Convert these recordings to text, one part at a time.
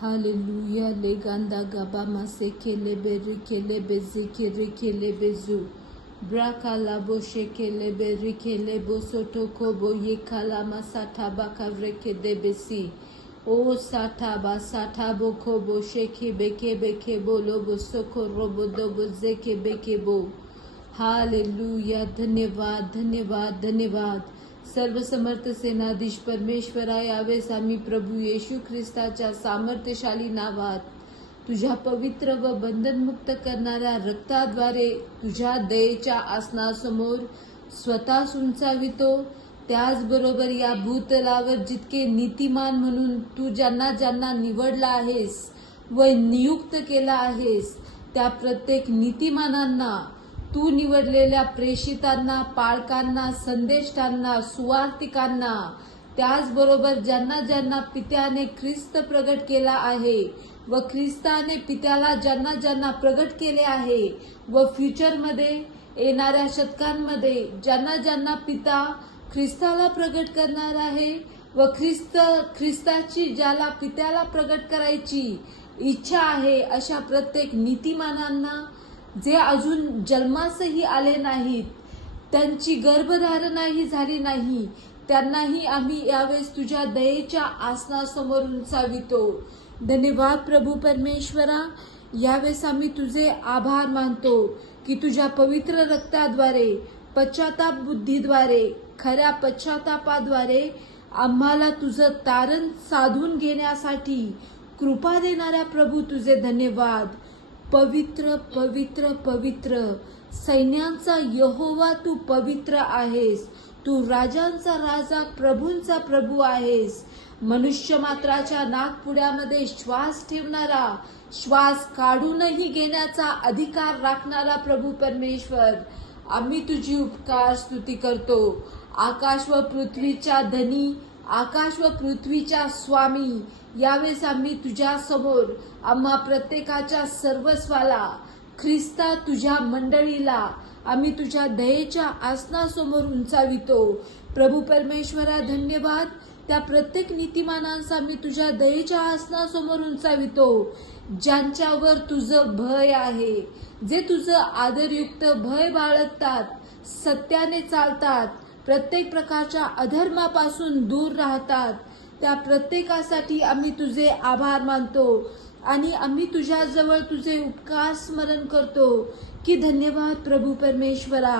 Hallelujah, leganda gabama sekele berikele bezikiri kele bezu. Braka labo shekele berikele bosoto kobo yekalama sataba kavreke debesi. O sataba satabo kobo sheke beke beke bolo bosoko robo dobo zeke beke bo. Hallelujah, धन्यवाद धन्यवाद धन्यवाद. सर्वसमर्थ सेनाधीश परमेश्वरा, यावेळेस आम्ही प्रभू येशू ख्रिस्ताच्या सामर्थ्यशाली नावात तुझ्या पवित्र व बंधनमुक्त करणाऱ्या रक्ताद्वारे तुझ्या दयेच्या आसनासमोर स्वतः उंचावितो. त्याचबरोबर या भूतलावर जितके नीतिमान म्हणून तू ज्यांना ज्यांना निवडला आहेस व नियुक्त केला आहेस, त्या प्रत्येक नीतिमानांना, तू निवडलेल्या प्रेषितांना, पाळकांना, संदेष्टांना, सुवार्तिकांना, त्याचबरोबर ज्यांना ज्यांना पित्याने ख्रिस्त प्रगट केला आहे व ख्रिस्ताने पित्याला ज्यांना ज्यांना प्रगट केले आहे व फ्युचरमध्ये येणाऱ्या शतकांमध्ये ज्यांना ज्यांना पिता ख्रिस्ताला प्रगट करणार आहे व ख्रिस्ताची ज्याला पित्याला प्रगट करायची इच्छा आहे, अशा प्रत्येक नीतिमानांना, जे अजून जन्मासही आले नाहीत, त्यांची गर्भधारणाही झाली नाही, त्यांनाही आम्ही यावेळेस तुझ्या दयेच्या आसनासमोर उंचावितो. धन्यवाद प्रभू परमेश्वरा. यावेळेस आम्ही तुझे आभार मानतो की तुझ्या पवित्र रक्ताद्वारे, पश्चाताप बुद्धीद्वारे, खऱ्या पश्चातापाद्वारे आम्हाला तुझं तारण साधून घेण्यासाठी कृपा देणाऱ्या प्रभू तुझे धन्यवाद. पवित्र पवित्र पवित्र सैन्यांचा यहोवा, तू पवित्र आहेस. तू राजांचा राजा, प्रभूंचा प्रभू आहेस. मनुष्य मात्राच्या नाकपुड्यामध्ये श्वास ठेवणारा, श्वास काढूनही घेण्याचा अधिकार राखणारा प्रभू परमेश्वर, आम्ही तुझी उपकार स्तुती करतो. आकाश व पृथ्वीच्या धनी, आकाश व पृथ्वीच्या स्वामी, यावेळेस आम्ही तुझ्या समोर आम्हा प्रत्येकाच्या सर्वस्वाला, ख्रिस्ता तुझ्या मंडळीला आम्ही तुझ्या दयेच्या आसनासमोर उंचावितो. प्रभू परमेश्वरा धन्यवाद. त्या प्रत्येक नीतिमानांचा आम्ही तुझ्या दयेच्या आसनासमोर उंचावितो, ज्यांच्यावर तुझं भय आहे, जे तुझं आदरयुक्त भय बाळगतात, सत्याने चालतात, प्रत्येक प्रकारच्या अधर्मापासून दूर राहतात. त्या प्रत्येकासाठी आम्ही तुझे आभार मानतो आणि आम्ही तुझ्याजवळ तुझे उपकार स्मरण करतो की धन्यवाद प्रभू परमेश्वरा,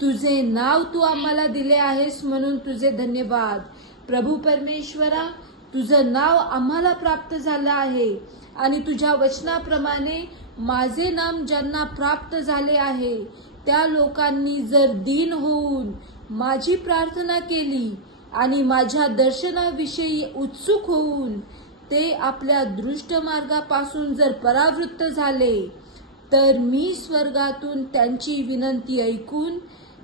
तुझे नाव तू आम्हाला दिले आहेस म्हणून तुझे धन्यवाद. प्रभू परमेश्वरा, तुझं नाव आम्हाला प्राप्त झालं आहे आणि तुझ्या वचनाप्रमाणे माझे नाम ज्यांना प्राप्त झाले आहे, त्या लोकांनी जर दीन होऊन माझी प्रार्थना केली आणि माझ्या दर्शनाविषयी उत्सुक होऊन ते आपल्या दृष्ट मार्गापासून जर परावृत्त झाले, तर मी स्वर्गातून त्यांची विनंती ऐकून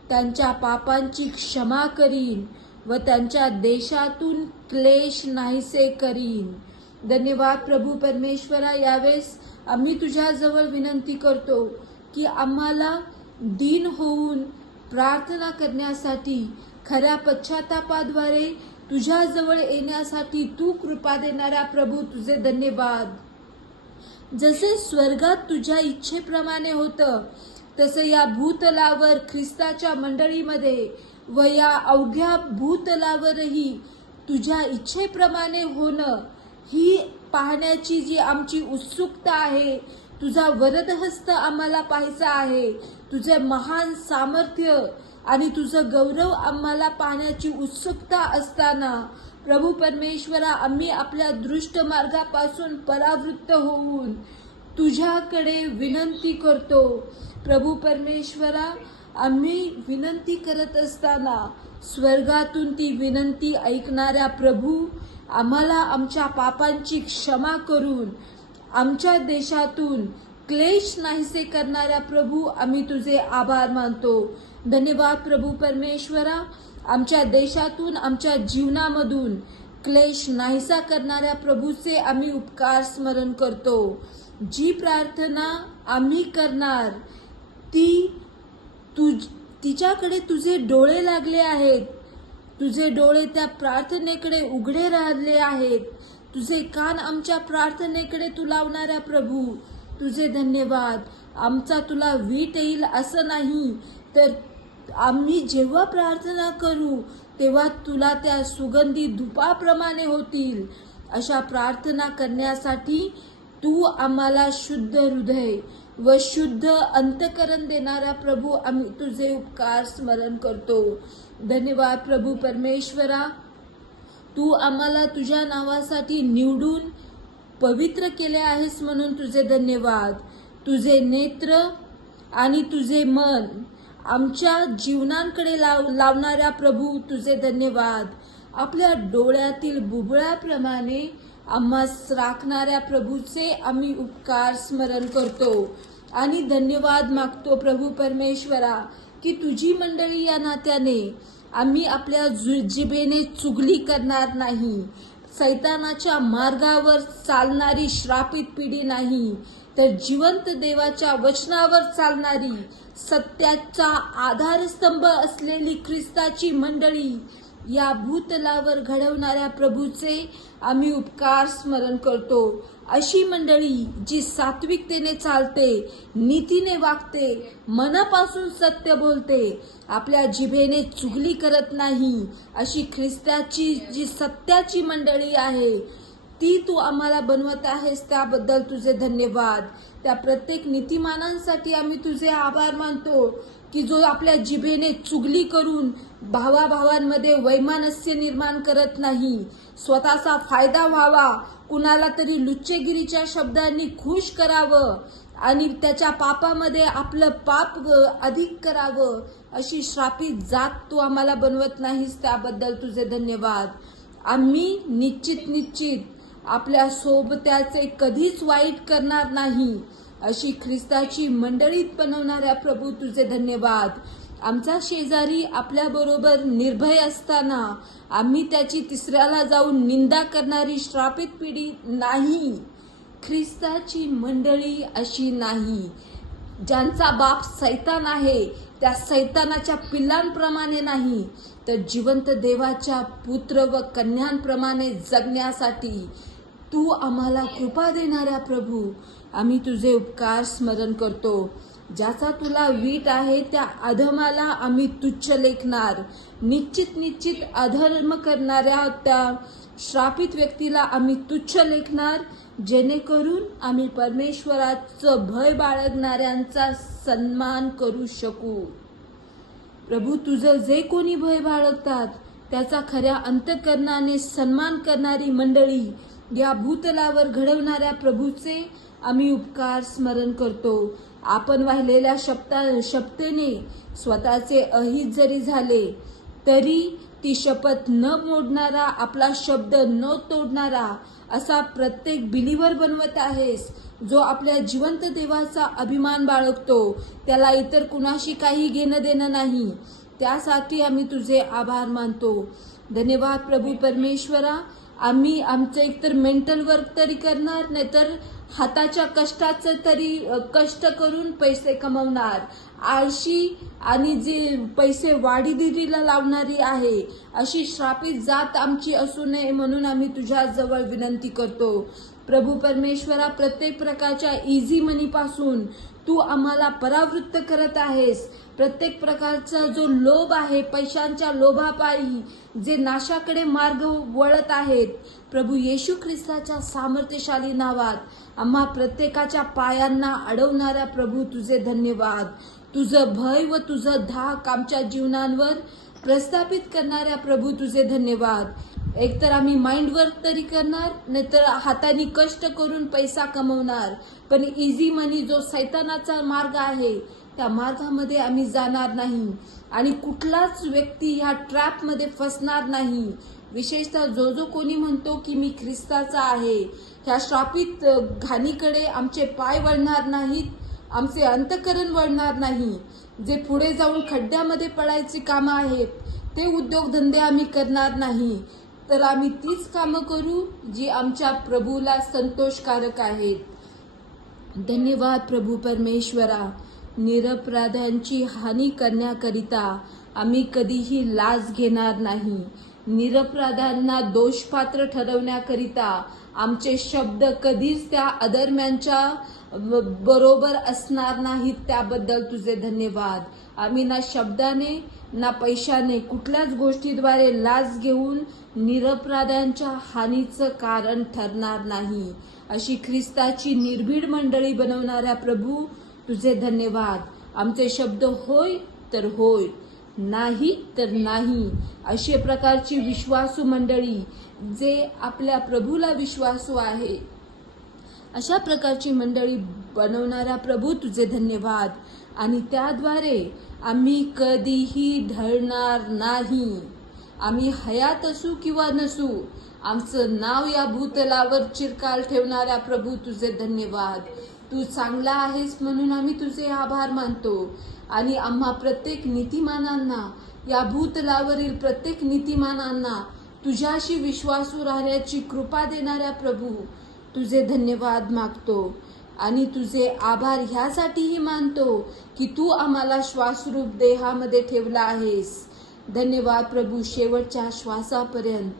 त्यांच्या पापांची क्षमा करीन व त्यांच्या देशातून क्लेश नाहीसे करीन. धन्यवाद प्रभू परमेश्वरा. यावेळेस आम्ही तुझ्याजवळ विनंती करतो की आम्हाला दीन होऊन प्रार्थना करण्यासाठी, खऱ्या पश्चातापाद्वारे तुझ्याजवळ येण्यासाठी तू कृपा देणाऱ्या प्रभू तुझे धन्यवाद. जसे स्वर्गात तुझ्या इच्छेप्रमाणे होतं, तसं या भूतलावर ख्रिस्ताच्या मंडळीमध्ये व या अवघ्या भूतलावरही तुझ्या इच्छेप्रमाणे होणं, ही पाहण्याची जी आमची उत्सुकता आहे, तुझा वरदहस्त आम्हाला पाहायचा आहे, तुझे महान सामर्थ्य आणि तुझं गौरव आम्हाला पाहण्याची उत्सुकता असताना, प्रभू परमेश्वरा, आम्ही आपल्या दृष्ट मार्गापासून परावृत्त होऊन तुझ्याकडे विनंती करतो. प्रभू परमेश्वरा, आम्ही विनंती करत असताना स्वर्गातून ती विनंती ऐकणाऱ्या प्रभू, आम्हाला आमच्या पापांची क्षमा करून आमच्या देशातून क्लेश नाहीसे करणाऱ्या प्रभू, आम्ही तुझे आभार मानतो. धन्यवाद प्रभू परमेश्वरा. आमच्या देशातून, आमच्या जीवनामधून क्लेश नाहीसा करणाऱ्या प्रभूचे आम्ही उपकार स्मरण करतो. जी प्रार्थना आम्ही करणार तिच्याकडे तुझे डोळे लागले आहेत, तुझे डोळे त्या प्रार्थनेकडे उघडे राहिले आहेत. तुझे कान आमच्या प्रार्थनेकडे तू लावणाऱ्या प्रभू तुझे धन्यवाद. आमचा तुला वीट येईल असं नाही, तर आम्ही जेव्हा प्रार्थना करू तेव्हा तुला त्या सुगंधी धुपाप्रमाणे होतील. अशा प्रार्थना करण्यासाठी तू आम्हाला शुद्ध हृदय व शुद्ध अंतःकरण देणारा प्रभू आम्ही तुझे उपकार स्मरण करतो. धन्यवाद प्रभू परमेश्वरा. तू आम्हाला तुझ्या नावासाठी निवडून पवित्र केले आहेस म्हणून तुझे धन्यवाद. तुझे नेत्र आणि तुझे मन आमच्या जीवनांकडे लावणाऱ्या प्रभू तुझे धन्यवाद. आपल्या डोळ्यातील बुबुळाप्रमाणे आम्हास राखणाऱ्या प्रभूचे आम्ही उपकार स्मरण करतो आणि धन्यवाद मागतो प्रभू परमेश्वरा की तुझी मंडळी या नात्याने आम्ही आपल्या जिभेने चुगली करणार नाही, सैतानाच्या मार्गावर चालणारी श्रापित पिढी नाही, तर जिवंत देवाच्या वचनावर चालणारी सत्याचा आधारस्तंभ असलेली ख्रिस्ताची मंडळी या भूतलावर घडवणाऱ्या प्रभूचे आम्ही उपकार स्मरण करतो. अशी मंडळी जी सात्विकतेने चालते, नीतीने वागते, मनापासून सत्य बोलते, आपल्या जिभेने चुगली करत नाही, अशी ख्रिस्ताची जी सत्याची मंडळी आहे ती तू आम्हाला बनवत आहेस. त्याबद्दल तुझे धन्यवाद. त्या प्रत्येक नीतिमानांसाठी आम्ही तुझे आभार मानतो की जो आपल्या जिभेने चुगली करून भावाभावांमध्ये वैमनस्य निर्माण करत नाही, स्वतःचा फायदा व्हावा, कुणाला तरी लुच्चेगिरीच्या शब्दांनी खुश करावं आणि त्याच्या पापामध्ये आपलं पाप अधिक करावं, अशी श्रापित जात तू आम्हाला बनवत नाहीस. त्याबद्दल तुझे धन्यवाद. आम्ही निश्चित आपल्या सोबत्याचे कधीच वाईट करणार नाही, अशी ख्रिस्ताची मंडळीत बनवणाऱ्या प्रभू तुझे धन्यवाद. आमचा शेजारी आपल्याबरोबर निर्भय असताना आम्ही त्याची तिसऱ्याला जाऊन निंदा करणारी श्रापित पिढी नाही. ख्रिस्ताची मंडळी अशी नाही. ज्यांचा बाप सैतान आहे त्या सैतानाच्या पिल्लांप्रमाणे नाही, तर जिवंत देवाच्या पुत्र व कन्यांप्रमाणे जगण्यासाठी तू आम्हाला कृपा देणाऱ्या प्रभू आम्ही तुझे उपकार स्मरण करतो. ज्याचा तुला वीट आहे त्या अधमाला आम्ही तुच्छ लेखणार. निश्चित अधर्म करणाऱ्या त्या श्रापित व्यक्तीला आम्ही तुच्छ लेखणार, जेणेकरून आम्ही परमेश्वराचं भय बाळगणाऱ्यांचा सन्मान करू शकू. प्रभू तुझं जे कोणी भय बाळगतात त्याचा खऱ्या अंतःकरणाने सन्मान करणारी मंडळी या भूतलावर घडवणाऱ्या प्रभूचे आम्ही उपकार स्मरण करतो. आपण वाहिलेल्या शपथेने स्वतःचे अहित जरी झाले तरी ती शपथ न मोडणारा, आपला शब्द न तोडणारा असा प्रत्येक बिलीवर बनवत आहेस, जो आपल्या जिवंत देवाचा अभिमान बाळगतो. त्याला इतर कुणाशी काही घेणं देणं नाही. त्यासाठी आम्ही तुझे आभार मानतो. धन्यवाद प्रभू परमेश्वरा. आम्ही आमचं एकतर मेंटल वर्क तरी करणार, नाहीतर हाताच्या कष्टाचं तरी कष्ट करून पैसे कमवणार. आळशी आणि जे पैसे वाढीदिरीला लावणारी आहे अशी श्रापित जात आमची असू नये म्हणून आम्ही तुझ्याजवळ विनंती करतो. प्रभू परमेश्वरा, प्रत्येक प्रकारच्या इझी मनीपासून तू आम्हाला परावृत्त करत आहेस. प्रत्येक प्रकारचा जो लोभ आहे, पैशांच्या लोभापायी जे नाशाकडे मार्ग वळत आहेत, प्रभू येशू ख्रिस्ताच्या सामर्थ्यशाली नावात आम्हा प्रत्येकाच्या पायांना अडवणाऱ्या प्रभू तुझे धन्यवाद. तुझं भय व तुझं धाक आमच्या जीवनांवर प्रस्थापित करणाऱ्या प्रभू तुझे धन्यवाद. एकतर आम्ही माइंड वर्क तरी करणार, नाहीतर हाताने कष्ट करून पैसा कमवणार, पण इझी मनी जो सैतानाचा मार्ग आहे त्या मार्गामध्ये आम्ही जाणार नाही आणि कुठलाच व्यक्ती ह्या ट्रॅपमध्ये फसणार नाही. विशेषतः जो कोणी म्हणतो की मी ख्रिस्ताचा आहे, ह्या श्रापित घाणीकडे आमचे पाय वळणार नाहीत, आमचे अंतःकरण वळणार नाही. जे पुढे जाऊन खड्ड्यामध्ये पडायची कामं आहेत ते उद्योगधंदे आम्ही करणार नाही, तर आम्ही तीच कामं करू जी आमच्या प्रभूला संतोषकारक आहेत. धन्यवाद प्रभू परमेश्वरा. निरपराध्यांची हानी करण्याकरिता आम्ही कधीही लाज घेणार नाही. निरपराधांना दोषपात्र ठरवण्याकरिता आमचे शब्द कधीच त्या अधर्म्यांच्या बरोबर असणार नाहीत, त्याबद्दल तुझे धन्यवाद. आम्ही ना शब्दाने ना पैशाने कुठल्याच गोष्टीद्वारे लाच घेऊन निरपराधांच्या हानीचं कारण ठरणार नाही. अशी ख्रिस्ताची निर्भीड मंडळी बनवणाऱ्या प्रभू तुझे धन्यवाद. आमचे शब्द होय तर होय, नाही तर नाही, अशा प्रकारची विश्वासू मंडळी जे आपल्या प्रभूला विश्वासू आहे, अशा प्रकारची मंडळी बनवणाऱ्या प्रभू तुझे धन्यवाद. आणि त्याद्वारे आम्ही कधीही ढळणार नाही. आम्ही हयात असू किंवा नसू, आमचं नाव या भूतलावर चिरकाल ठेवणाऱ्या प्रभू तुझे धन्यवाद. तू चांगला आहेस म्हणून आम्ही तुझे आभार मानतो. आणि आम्हा प्रत्येक नीतिमानांना, या भूतलावरील प्रत्येक नीतिमानांना तुझ्याशी विश्वासू राहण्याची कृपा देणाऱ्या प्रभू तुझे धन्यवाद मागतो. आणि तुझे आभार ह्यासाठीही मानतो की तू आम्हाला श्वासरूप देहामध्ये ठेवला आहेस. धन्यवाद प्रभू. शेवटच्या श्वासापर्यंत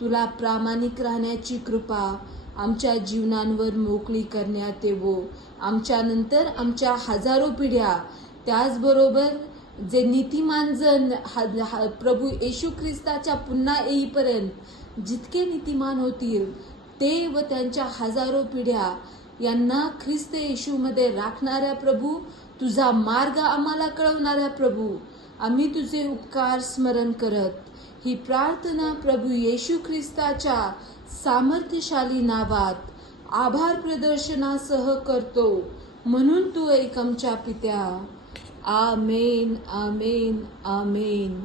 तुला प्रामाणिक राहण्याची कृपा आमच्या जीवनांवर मोकळी करण्यात येवो. आमच्यानंतर आमच्या हजारो पिढ्या, त्याचबरोबर जे नीतिमान जन प्रभू येशू ख्रिस्ताच्या पुन्हा येईपर्यंत जितके नीतिमान होतील ते व त्यांच्या हजारो पिढ्या यांना ख्रिस्त येशूमध्ये राखणाऱ्या प्रभू, तुझा मार्ग आम्हाला कळवणाऱ्या प्रभू, आम्ही तुझे उपकार स्मरण करत ही प्रार्थना प्रभू येशू ख्रिस्ताच्या सामर्थ्यशाली नावात आभार प्रदर्शनासह करतो, म्हणून तू ऐक आमच्या पित्या. आमेन, आमेन, आमेन.